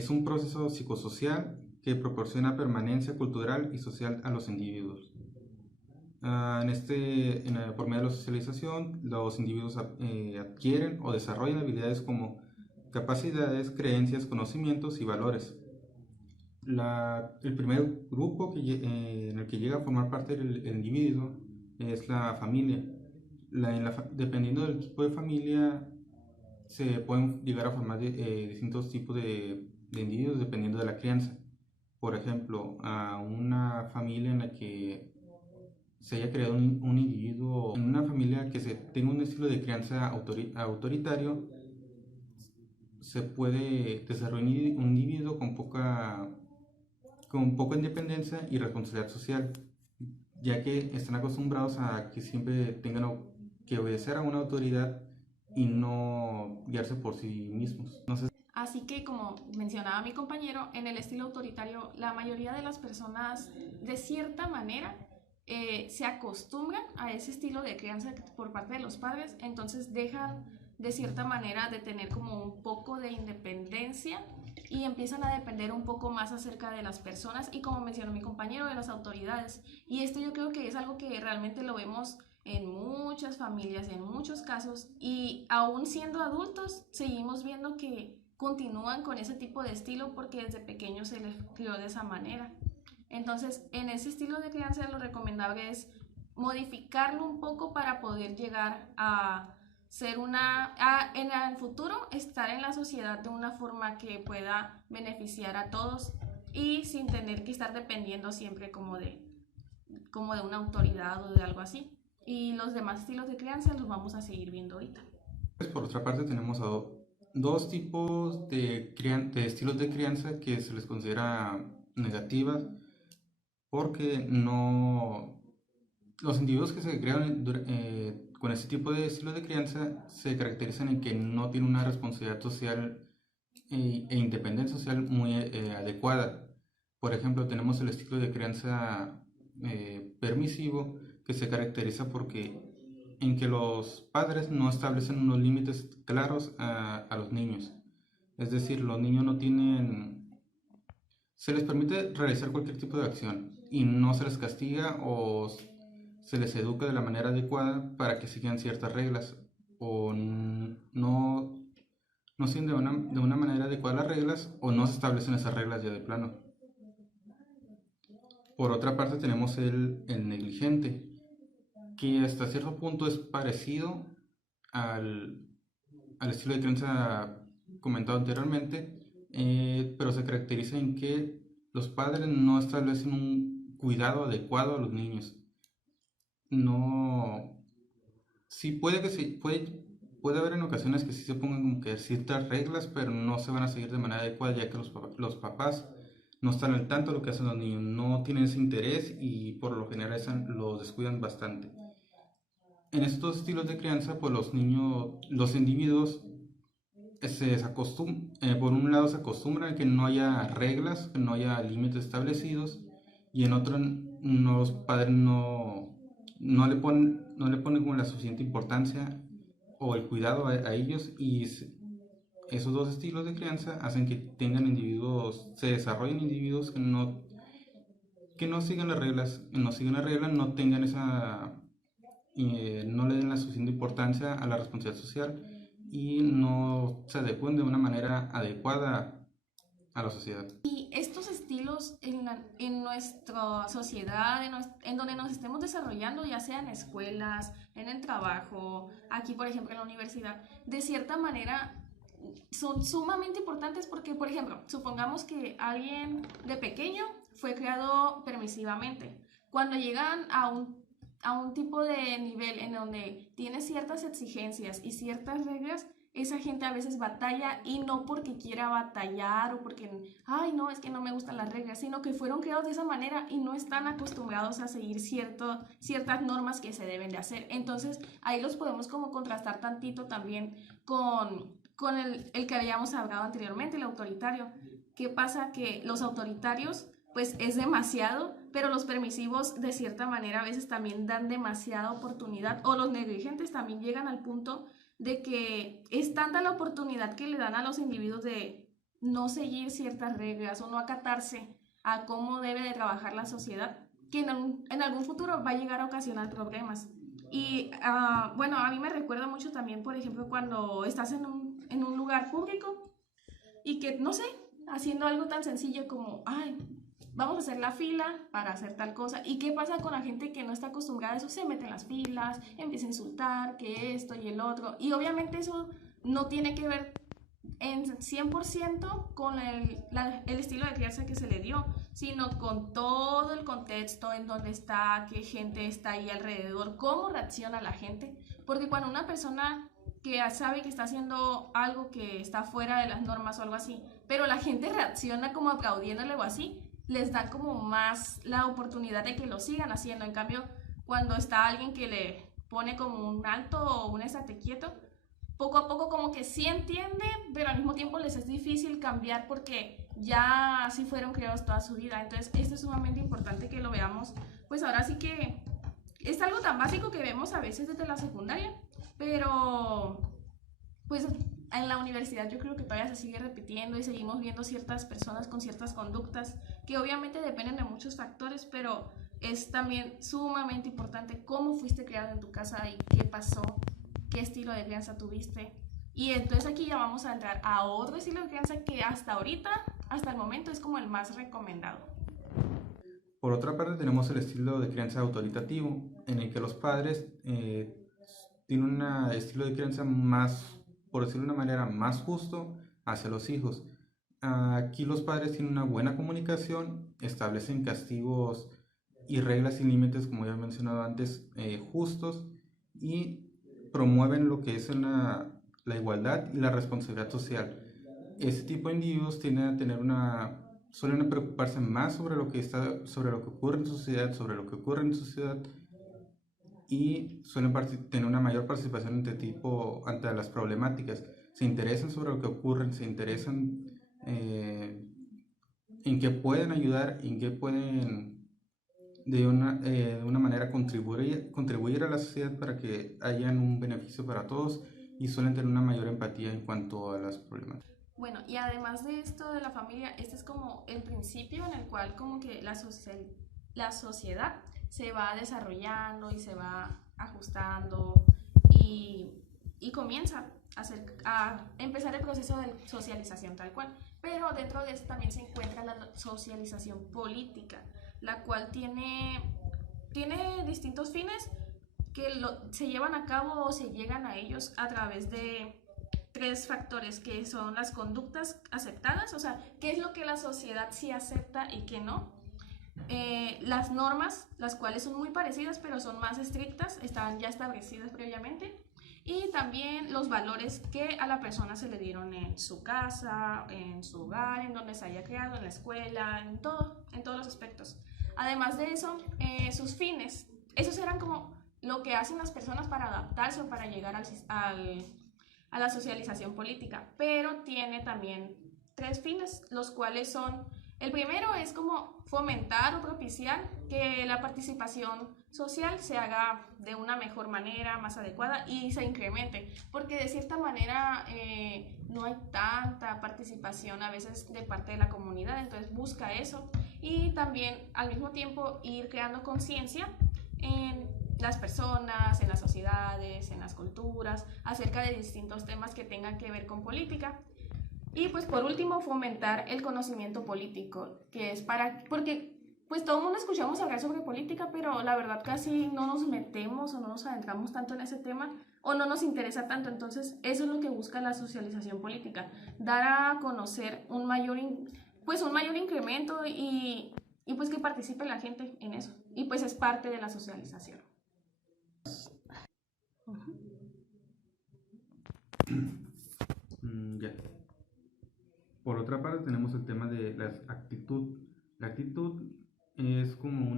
es un proceso psicosocial que proporciona permanencia cultural y social a los individuos. Por medio de la socialización, los individuos adquieren o desarrollan habilidades como capacidades, creencias, conocimientos y valores. El primer grupo en el que llega a formar parte el individuo es la familia. Dependiendo del tipo de familia, se pueden llegar a formar distintos tipos de individuos dependiendo de la crianza. Por ejemplo, a una familia en la que se haya creado un individuo, en una familia que tenga un estilo de crianza autoritario, se puede desarrollar un individuo con poca independencia y responsabilidad social, ya que están acostumbrados a que siempre tengan que obedecer a una autoridad y no guiarse por sí mismos. No sé. Así que, como mencionaba mi compañero, en el estilo autoritario la mayoría de las personas de cierta manera se acostumbran a ese estilo de crianza por parte de los padres, entonces dejan de cierta manera de tener como un poco de independencia y empiezan a depender un poco más acerca de las personas y, como mencionó mi compañero, de las autoridades. Y esto yo creo que es algo que realmente lo vemos en muchas familias, en muchos casos, y aún siendo adultos seguimos viendo que continúan con ese tipo de estilo porque desde pequeños se les crió de esa manera. Entonces, en ese estilo de crianza lo recomendable es modificarlo un poco para poder llegar a ser en el futuro estar en la sociedad de una forma que pueda beneficiar a todos y sin tener que estar dependiendo siempre como de una autoridad o de algo así. Y los demás estilos de crianza los vamos a seguir viendo ahorita. Por otra parte, tenemos dos tipos de estilos de crianza que se les considera negativas porque los individuos que se crean con este tipo de estilo de crianza se caracterizan en que no tienen una responsabilidad social e independencia social muy adecuada. Por ejemplo, tenemos el estilo de crianza permisivo que se caracteriza en que los padres no establecen unos límites claros a los niños. Es decir, los niños no tienen se les permite realizar cualquier tipo de acción y no se les castiga o se les educa de la manera adecuada para que sigan ciertas reglas o no siguen de una manera adecuada las reglas o no se establecen esas reglas ya de plano. Por otra parte tenemos el negligente, que hasta cierto punto es parecido al, al estilo de crianza comentado anteriormente, pero se caracteriza en que los padres no establecen un cuidado adecuado a los niños. No, sí puede haber en ocasiones que sí se pongan como que ciertas reglas, pero no se van a seguir de manera adecuada, ya que los papás no están al tanto de lo que hacen los niños, no tienen ese interés y por lo general los descuidan bastante. En estos estilos de crianza, pues los individuos por un lado se acostumbran a que no haya reglas, que no haya límites establecidos, y en otro los padres no le ponen como la suficiente importancia o el cuidado a ellos, y esos dos estilos de crianza hacen que se desarrollen individuos que no sigan las reglas, no le den la suficiente importancia a la responsabilidad social y no se adecúen de una manera adecuada a la sociedad. Y estos estilos en nuestra sociedad, en donde nos estemos desarrollando, ya sea en escuelas, en el trabajo, aquí por ejemplo en la universidad, de cierta manera son sumamente importantes porque, por ejemplo, supongamos que alguien de pequeño fue criado permisivamente. Cuando llegan a un tipo de nivel en donde tiene ciertas exigencias y ciertas reglas, esa gente a veces batalla y no porque quiera batallar o porque, ay, no, es que no me gustan las reglas, sino que fueron creados de esa manera y no están acostumbrados a seguir ciertas normas que se deben de hacer. Entonces, ahí los podemos como contrastar tantito también con el que habíamos hablado anteriormente, el autoritario. ¿Qué pasa? Que los autoritarios pues es demasiado, pero los permisivos de cierta manera a veces también dan demasiada oportunidad, o los negligentes también llegan al punto de que es tanta la oportunidad que le dan a los individuos no seguir ciertas reglas o no acatarse a cómo debe de trabajar la sociedad, que en algún futuro va a llegar a ocasionar problemas. Y bueno, a mí me recuerda mucho también, por ejemplo, cuando estás en un lugar público y que, no sé, haciendo algo tan sencillo como, ay, vamos a hacer la fila para hacer tal cosa. ¿Y qué pasa con la gente que no está acostumbrada a eso? Se mete en las filas, empieza a insultar, que esto y el otro. Y obviamente eso no tiene que ver en 100% con el estilo de crianza que se le dio, sino con todo el contexto en donde está, qué gente está ahí alrededor, cómo reacciona la gente. Porque cuando una persona que sabe que está haciendo algo que está fuera de las normas o algo así, pero la gente reacciona como aplaudiéndole o así, les da como más la oportunidad de que lo sigan haciendo. En cambio, cuando está alguien que le pone como un alto o un estate quieto, poco a poco como que sí entiende, pero al mismo tiempo les es difícil cambiar porque ya así fueron criados toda su vida. Entonces, esto es sumamente importante que lo veamos. Pues ahora sí que es algo tan básico que vemos a veces desde la secundaria, pero pues en la universidad yo creo que todavía se sigue repitiendo y seguimos viendo ciertas personas con ciertas conductas que obviamente dependen de muchos factores, pero es también sumamente importante cómo fuiste criado en tu casa y qué pasó, qué estilo de crianza tuviste. Y entonces aquí ya vamos a entrar a otro estilo de crianza que hasta ahorita, hasta el momento, es como el más recomendado. Por otra parte, tenemos el estilo de crianza autoritativo, en el que los padres tienen un estilo de crianza más, por decirlo de una manera, más justo hacia los hijos. Aquí los padres tienen una buena comunicación, establecen castigos y reglas y límites, como ya he mencionado antes, justos, y promueven lo que es la igualdad y la responsabilidad social. Este tipo de individuos tienden a tener suelen preocuparse más sobre lo que ocurre en su sociedad, y suelen tener una mayor participación ante las problemáticas. Se interesan sobre lo que ocurre, se interesan en qué pueden ayudar, en qué pueden de una manera contribuir a la sociedad para que hayan un beneficio para todos, y suelen tener una mayor empatía en cuanto a las problemáticas. Bueno, y además de esto de la familia, este es como el principio en el cual como que la sociedad se va desarrollando y se va ajustando y, y comienza a empezar el proceso de socialización tal cual. Pero dentro de esto también se encuentra la socialización política, la cual tiene distintos fines que se llevan a cabo o se llegan a ellos a través de tres factores que son las conductas aceptadas, o sea, qué es lo que la sociedad sí acepta y qué no. Las normas, las cuales son muy parecidas pero son más estrictas, están ya establecidas previamente. Y también los valores que a la persona se le dieron en su casa, en su hogar, en donde se haya criado, en la escuela, en todos los aspectos. Además de eso, sus fines, esos eran como lo que hacen las personas para adaptarse o para llegar a la socialización política, pero tiene también tres fines, los cuales son, el primero es como fomentar o propiciar que la participación social se haga de una mejor manera, más adecuada y se incremente, porque de cierta manera no hay tanta participación a veces de parte de la comunidad, entonces busca eso y también al mismo tiempo ir creando conciencia en las personas, en las sociedades, en las culturas, acerca de distintos temas que tengan que ver con política. Y pues por último, fomentar el conocimiento político, que es porque pues todo el mundo escuchamos hablar sobre política, pero la verdad casi no nos metemos o no nos adentramos tanto en ese tema o no nos interesa tanto. Entonces eso es lo que busca la socialización política, dar a conocer un mayor incremento y pues que participe la gente en eso. Y pues es parte de la socialización. Ya. Por otra parte, tenemos el tema de la actitud. La actitud es como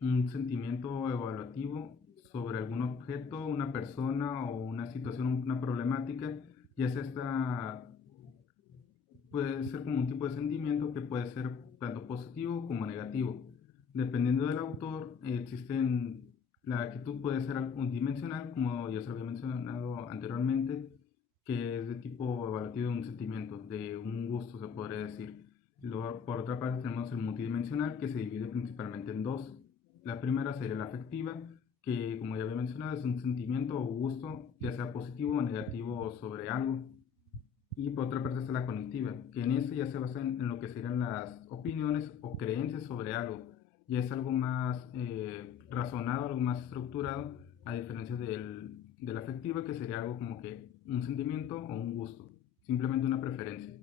un sentimiento evaluativo sobre algún objeto, una persona o una situación, una problemática, ya sea puede ser como un tipo de sentimiento que puede ser tanto positivo como negativo. Dependiendo del autor, la actitud puede ser unidimensional, como ya se lo había mencionado anteriormente, que es de tipo evaluativo de un sentimiento, de un gusto se podría decir. Luego, por otra parte tenemos el multidimensional, que se divide principalmente en dos. La primera sería la afectiva, que como ya había mencionado es un sentimiento o gusto, ya sea positivo o negativo sobre algo. Y por otra parte está la cognitiva, que en este ya se basa en lo que serían las opiniones o creencias sobre algo. Ya es algo más razonado, algo más estructurado, a diferencia de la afectiva, que sería algo como que un sentimiento o un gusto, simplemente una preferencia.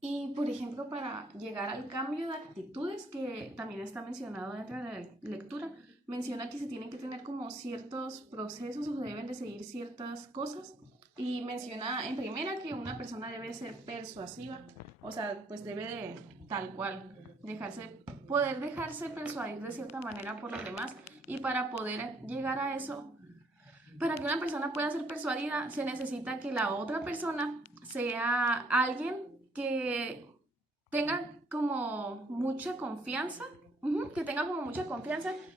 Y, por ejemplo, para llegar al cambio de actitudes, que también está mencionado dentro de la lectura, menciona que se tienen que tener como ciertos procesos o se deben de seguir ciertas cosas. Y menciona en primera que una persona debe ser persuasiva, o sea, pues debe de tal cual poder dejarse persuadir de cierta manera por los demás. Y para poder llegar a eso, para que una persona pueda ser persuadida, se necesita que la otra persona sea alguien que tenga como mucha confianza,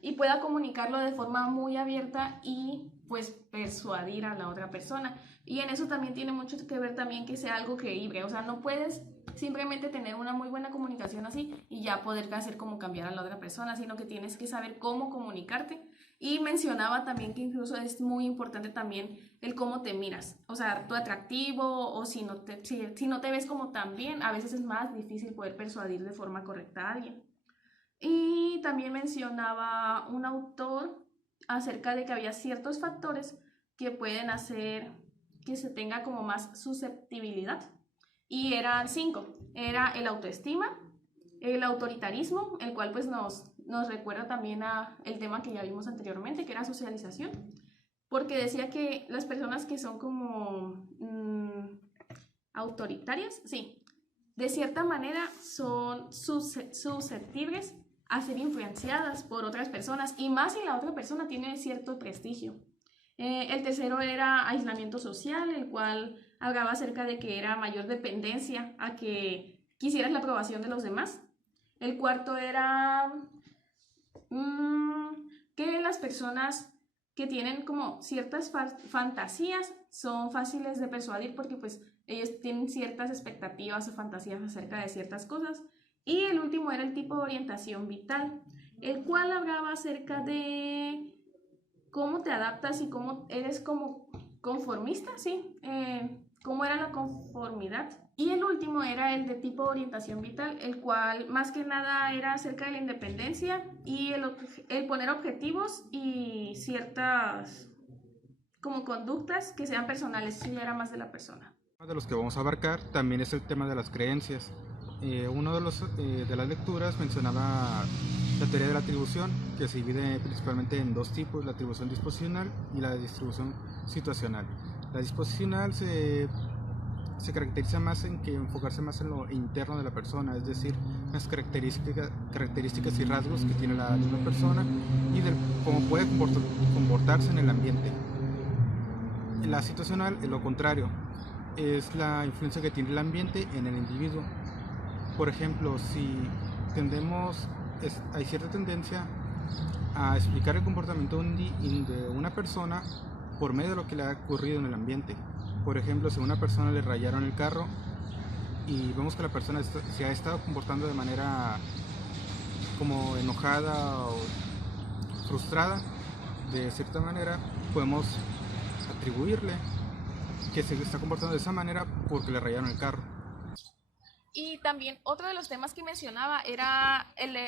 y pueda comunicarlo de forma muy abierta y pues persuadir a la otra persona. Y en eso también tiene mucho que ver también que sea algo creíble, o sea, no puedes simplemente tener una muy buena comunicación así y ya poder hacer como cambiar a la otra persona, sino que tienes que saber cómo comunicarte. Y mencionaba también que incluso es muy importante también el cómo te miras, o sea, tu atractivo, o si no te ves como tan bien, a veces es más difícil poder persuadir de forma correcta a alguien. Y también mencionaba un autor acerca de que había ciertos factores que pueden hacer que se tenga como más susceptibilidad. Y eran 5. Era el autoestima, el autoritarismo, el cual pues nos recuerda también a el tema que ya vimos anteriormente, que era socialización, porque decía que las personas que son como autoritarias, sí, de cierta manera son susceptibles a ser influenciadas por otras personas, y más si la otra persona tiene cierto prestigio. El tercero era aislamiento social, el cual hablaba acerca de que era mayor dependencia a que quisieras la aprobación de los demás. El cuarto era que las personas que tienen como ciertas fantasías son fáciles de persuadir porque pues ellos tienen ciertas expectativas o fantasías acerca de ciertas cosas. Y el último era el tipo de orientación vital, el cual hablaba acerca de cómo te adaptas y cómo eres como conformista, ¿sí? Cómo era la conformidad. Y el último era el de tipo de orientación vital, el cual más que nada era acerca de la independencia y el poner objetivos y ciertas como conductas que sean personales, si era más de la persona. Uno de los que vamos a abarcar también es el tema de las creencias. Uno de las lecturas mencionaba la teoría de la atribución, que se divide principalmente en dos tipos, la atribución disposicional y la distribución situacional. La disposicional se caracteriza más en que enfocarse más en lo interno de la persona, es decir, las características y rasgos que tiene la misma persona y de cómo puede comportarse en el ambiente. La situacional es lo contrario, es la influencia que tiene el ambiente en el individuo. Por ejemplo, hay cierta tendencia a explicar el comportamiento de una persona por medio de lo que le ha ocurrido en el ambiente. Por ejemplo, si a una persona le rayaron el carro y vemos que la persona se ha estado comportando de manera como enojada o frustrada, de cierta manera podemos atribuirle que se está comportando de esa manera porque le rayaron el carro. Y también otro de los temas que mencionaba era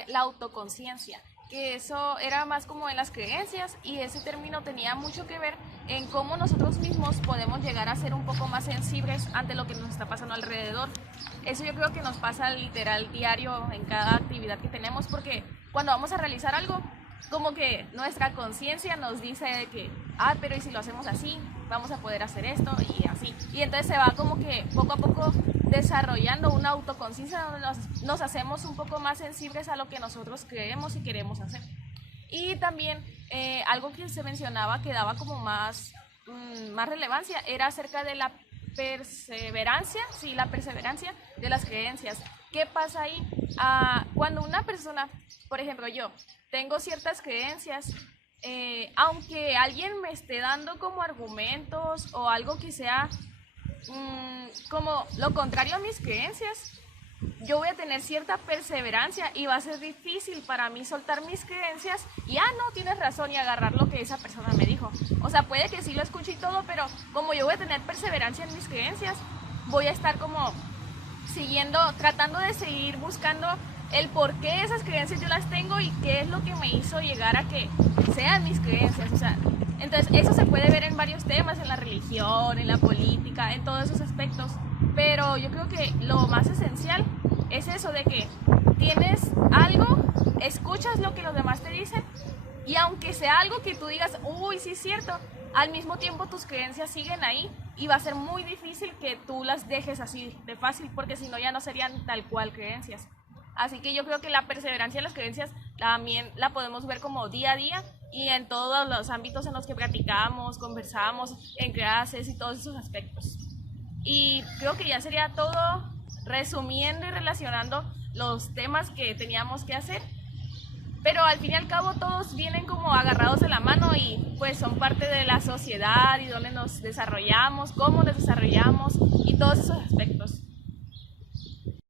la autoconciencia, que eso era más como en las creencias, y ese término tenía mucho que ver en cómo nosotros mismos podemos llegar a ser un poco más sensibles ante lo que nos está pasando alrededor. Eso yo creo que nos pasa literal diario en cada actividad que tenemos, porque cuando vamos a realizar algo, como que nuestra conciencia nos dice que, pero ¿y si lo hacemos así? Vamos a poder hacer esto y así. Y entonces se va como que poco a poco desarrollando una autoconciencia donde nos hacemos un poco más sensibles a lo que nosotros creemos y queremos hacer. Y también algo que se mencionaba que daba como más relevancia era acerca de la perseverancia, sí, la perseverancia de las creencias. ¿Qué pasa ahí? Cuando una persona, por ejemplo yo, tengo ciertas creencias aunque alguien me esté dando como argumentos o algo que sea como lo contrario a mis creencias, yo voy a tener cierta perseverancia y va a ser difícil para mí soltar mis creencias y no, tienes razón, y agarrar lo que esa persona me dijo. O sea, puede que sí lo escuche y todo, pero como yo voy a tener perseverancia en mis creencias, voy a estar como siguiendo, tratando de seguir buscando el por qué esas creencias yo las tengo y qué es lo que me hizo llegar a que sean mis creencias. O sea, entonces eso se puede ver en varios temas, en la religión, en la política, en todos esos aspectos. Pero yo creo que lo más esencial es eso de que tienes algo, escuchas lo que los demás te dicen y aunque sea algo que tú digas, uy, sí es cierto, al mismo tiempo tus creencias siguen ahí y va a ser muy difícil que tú las dejes así de fácil, porque si no ya no serían tal cual creencias. Así que yo creo que la perseverancia en las creencias también la podemos ver como día a día y en todos los ámbitos en los que practicamos, conversamos, en clases y todos esos aspectos. Y creo que ya sería todo, resumiendo y relacionando los temas que teníamos que hacer. Pero al fin y al cabo todos vienen como agarrados de la mano y pues son parte de la sociedad y donde nos desarrollamos, cómo nos desarrollamos y todos esos aspectos.